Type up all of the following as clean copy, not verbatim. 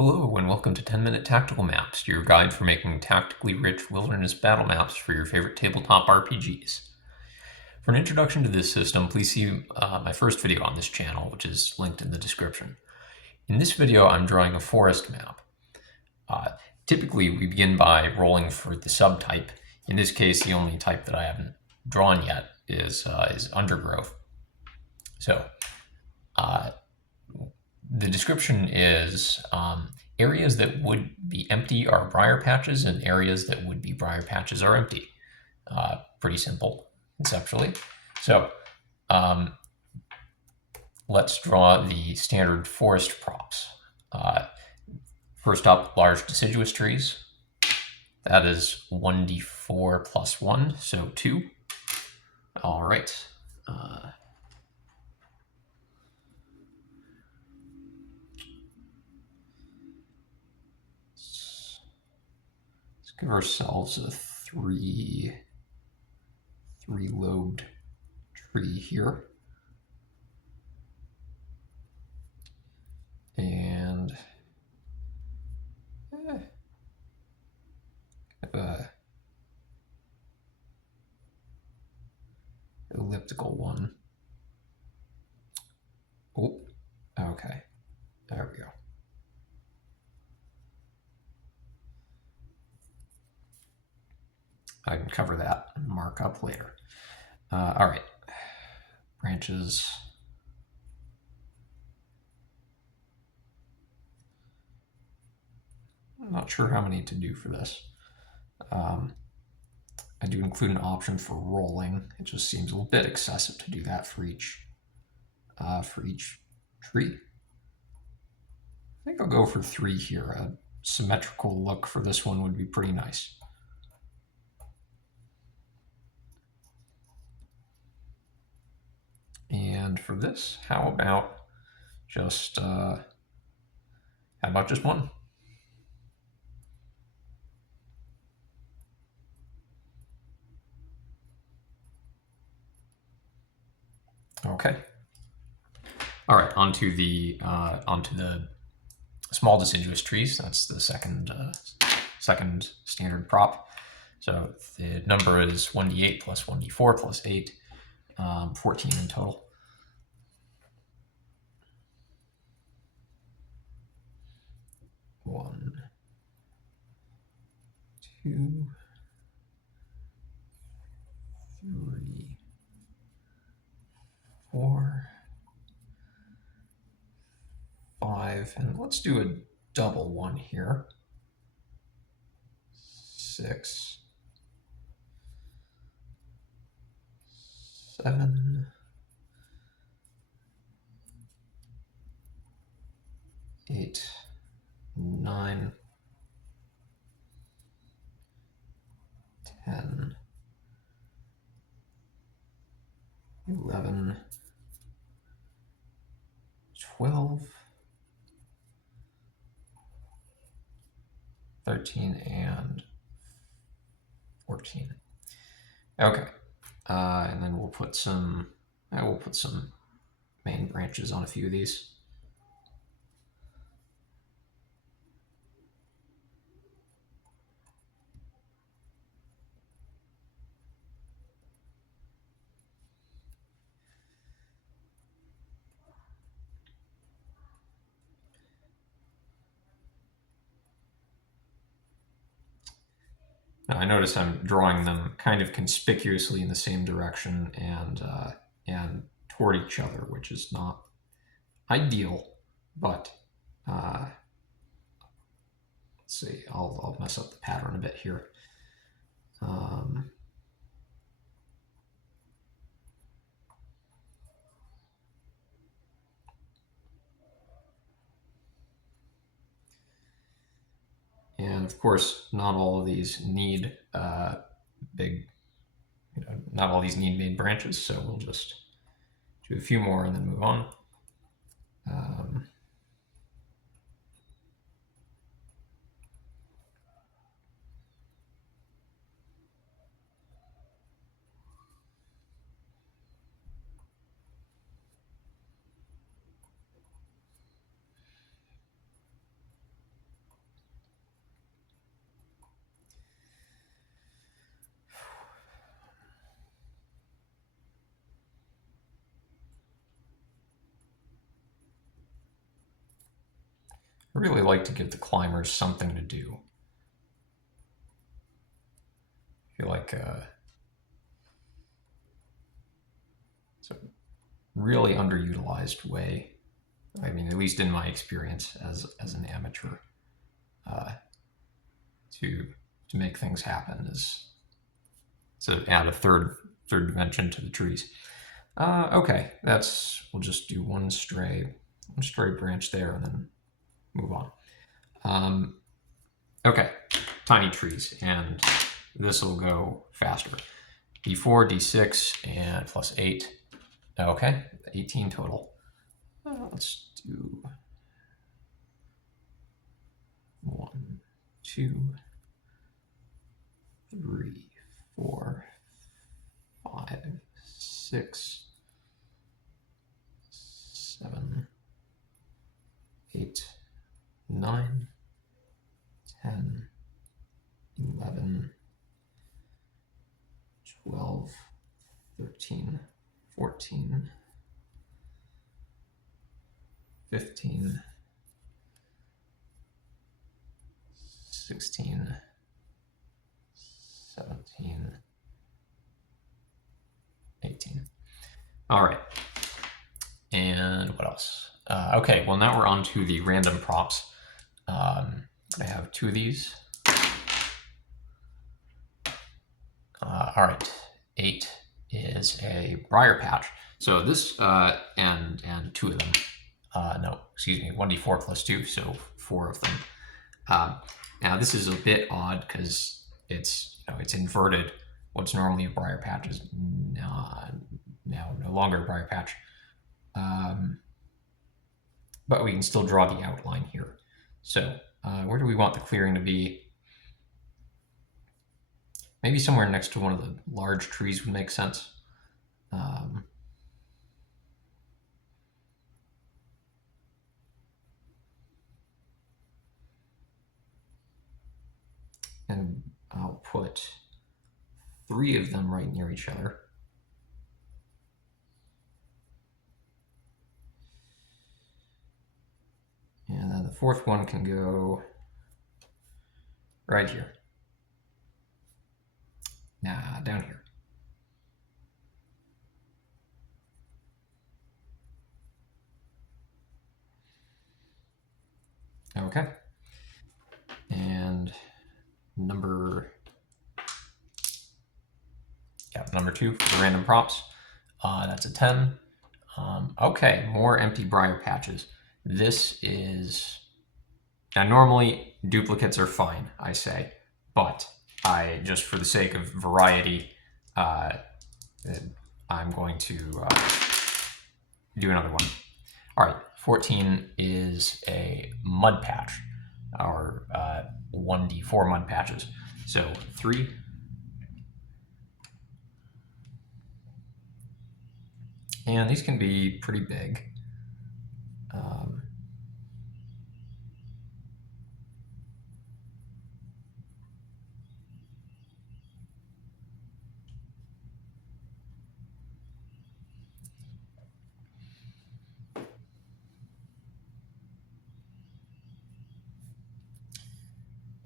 Hello and welcome to 10-Minute Tactical Maps, your guide for making tactically rich wilderness battle maps for your favorite tabletop RPGs. For an introduction to this system, please see my first video on this channel, which is linked in the description. In this video, I'm drawing a forest map. Typically, we begin by rolling for the subtype. In this case, the only type that I haven't drawn yet is undergrowth. So, the description is areas that would be empty are briar patches, and areas that would be briar patches are empty. Pretty simple conceptually. So let's draw the standard forest props. First up, large deciduous trees. That is 1d4 plus 1, so 2. All right. Let's give ourselves a three-lobed tree here. And elliptical one. Oh, okay. There we go. I can cover that and mark up later. All right. Branches. I'm not sure how many to do for this. I do include an option for rolling. It just seems a little bit excessive to do that for each tree. I think I'll go for 3 here. A symmetrical look for this one would be pretty nice. And for this, how about just one? Okay. All right, onto the small deciduous trees. That's the second standard prop. So the number is 1d8 plus 1d4 plus 8, 14 in total. One, two, 3, 4, 5, and let's do a double one here. 6, 7, 8, 9, 10, 11, 12, 13, and 14. Okay, and then we'll put some main branches on a few of these. Now I notice I'm drawing them kind of conspicuously in the same direction and toward each other, which is not ideal, but let's see, I'll mess up the pattern a bit here. And of course, not all of these need not all these need main branches, so we'll just do a few more and then move on. I really like to give the climbers something to do. I feel like it's a really underutilized way, I mean, at least in my experience as an amateur, uh, to make things happen is to add a third dimension to the trees. Okay, we'll just do one stray branch there and then move on. Okay, tiny trees, and this will go faster. D4, D6, and plus 8. Okay, 18 total. Let's do 1, 2, 3, 4, 5, 6, 7, 8, 9, 10, 11, 12, 13, 14, 15, 16, 17, 18. All right. And what else? Okay, well, now we're on to the random props. I have 2 of these. All right, 8 is a briar patch. So this, and 2 of them. No, excuse me, 1d4 plus 2, so 4 of them. Now this is a bit odd because it's inverted. What's normally a briar patch is now no longer a briar patch. But we can still draw the outline here. So where do we want the clearing to be? Maybe somewhere next to one of the large trees would make sense. And I'll put 3 of them right near each other. And then the 4th one can go right here. Nah, down here. Okay. And number 2 for the random props. That's a 10. Okay, more empty briar patches. This is... Now, normally duplicates are fine, I say, but just for the sake of variety, I'm going to do another one. All right, 14 is a mud patch, or 1d4 mud patches. So 3. And these can be pretty big.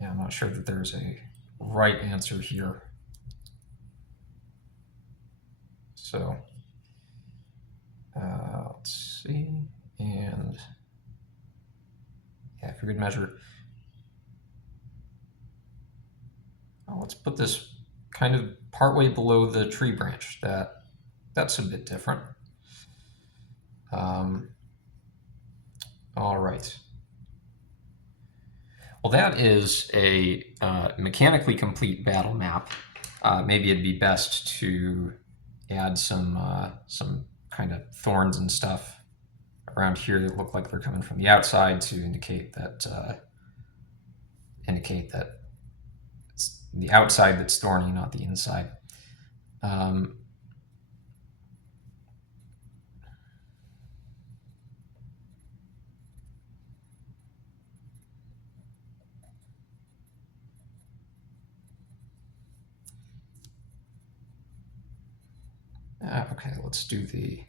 Yeah, I'm not sure that there's a right answer here. So let's see, and yeah, for good measure, let's put this kind of partway below the tree branch. That's a bit different. All right. Well, that is a mechanically complete battle map. Maybe it'd be best to add some kind of thorns and stuff around here that look like they're coming from the outside to indicate that it's the outside that's thorny, not the inside. Okay, let's do the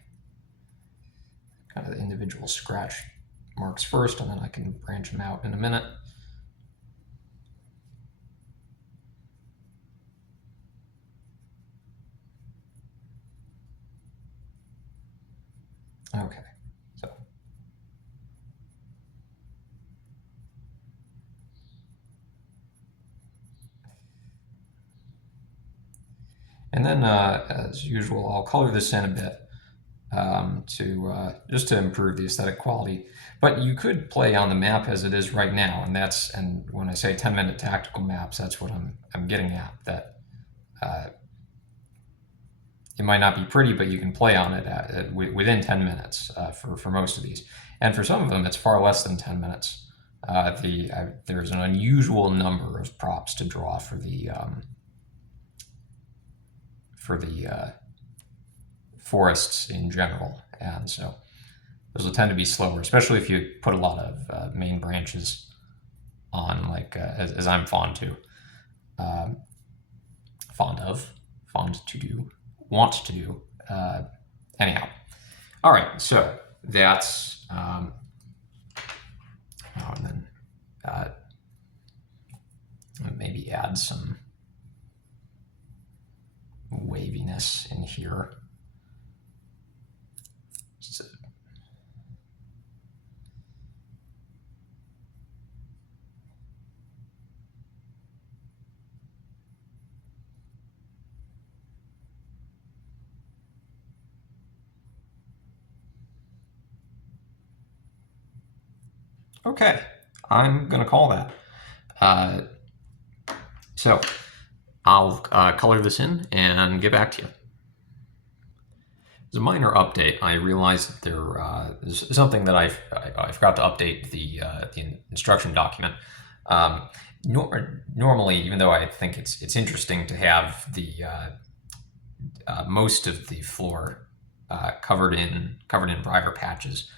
kind of the individual scratch marks first, and then I can branch them out in a minute. Okay, so. And then, as usual, I'll color this in a bit to just to improve the aesthetic quality. But you could play on the map as it is right now, and when I say 10-minute tactical maps, that's what I'm getting at. That it might not be pretty, but you can play on it within 10 minutes for most of these. And for some of them, it's far less than 10 minutes. There's an unusual number of props to draw for the forests in general, and so those will tend to be slower, especially if you put a lot of main branches on, like as I'm fond to do, want to do. Anyhow, all right. So that's and then maybe add some waviness in here. So, okay, I'm gonna call that. So I'll color this in and get back to you. As a minor update, I realized that there is something that I forgot to update the instruction document. Normally, even though I think it's interesting to have the most of the floor covered in briar patches,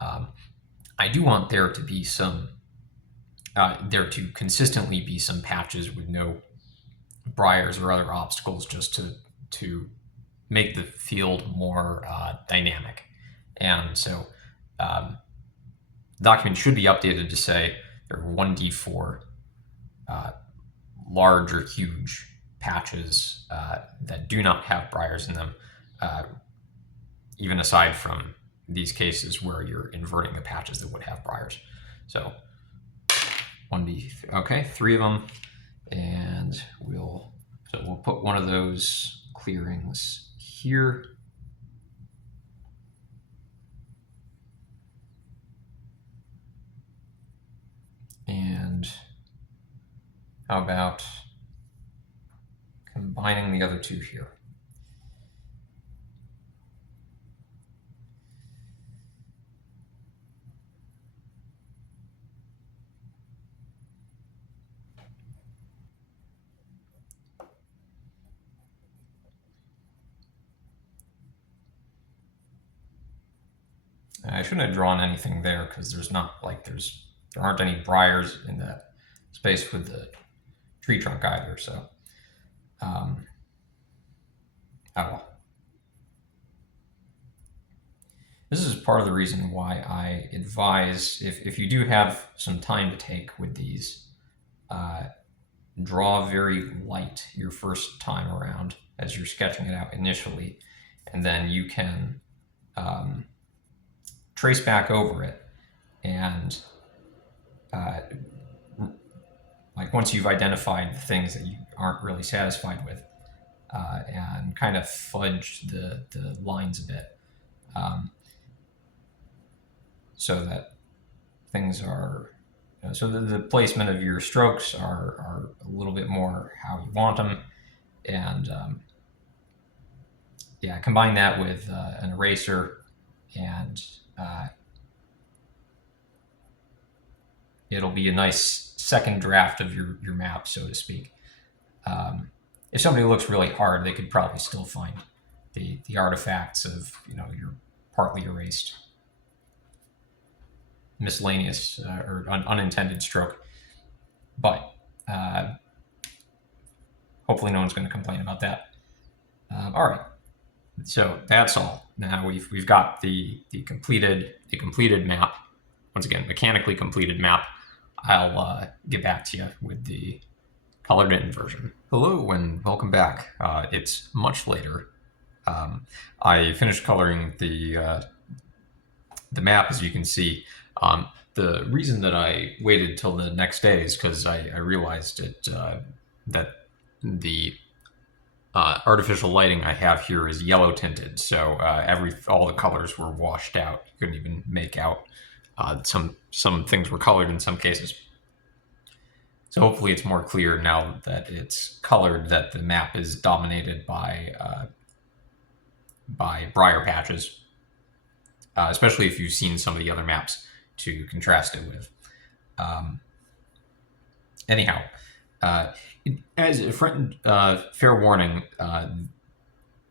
I do want there to be some consistently be some patches with no briars or other obstacles, just to make the field more dynamic. And so the document should be updated to say there are 1d4 large or huge patches that do not have briars in them, even aside from these cases where you're inverting the patches that would have briars. So 1d, okay, 3 of them, and we'll put one of those clearings here. And how about combining the other two here? I shouldn't have drawn anything there because there aren't any briars in that space with the tree trunk either. So, oh well. This is part of the reason why I advise, if you do have some time to take with these, draw very light your first time around as you're sketching it out initially, and then you can trace back over it, and like once you've identified the things that you aren't really satisfied with, and kind of fudge the lines a bit, so that things are, so the placement of your strokes are a little bit more how you want them, and yeah, combine that with an eraser, and it'll be a nice second draft of your map, so to speak. If somebody looks really hard, they could probably still find the artifacts of your partly erased miscellaneous or unintended stroke, but hopefully no one's going to complain about that. All right, so that's all. Now we've got the completed map, once again, mechanically completed map, I'll get back to you with the colored in version. Hello and welcome back. It's much later. I finished coloring the map, as you can see. The reason that I waited till the next day is because I realized that the artificial lighting I have here is yellow tinted, so all the colors were washed out. You couldn't even make out. Some things were colored in some cases. So hopefully it's more clear now that it's colored that the map is dominated by briar patches, especially if you've seen some of the other maps to contrast it with. Anyhow, as a fair warning,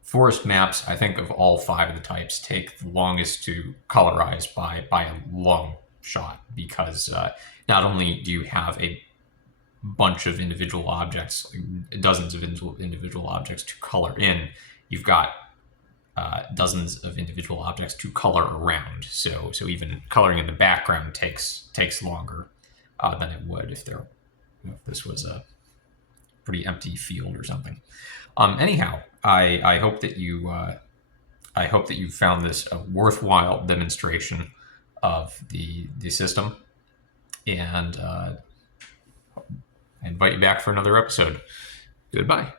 forest maps, I think of all 5 of the types, take the longest to colorize by a long shot, because not only do you have a bunch of individual objects, dozens of individual objects to color in, you've got dozens of individual objects to color around. So even coloring in the background takes longer than it would if this was a pretty empty field or something. Anyhow, I hope that you found this a worthwhile demonstration of the system, and I invite you back for another episode. Goodbye.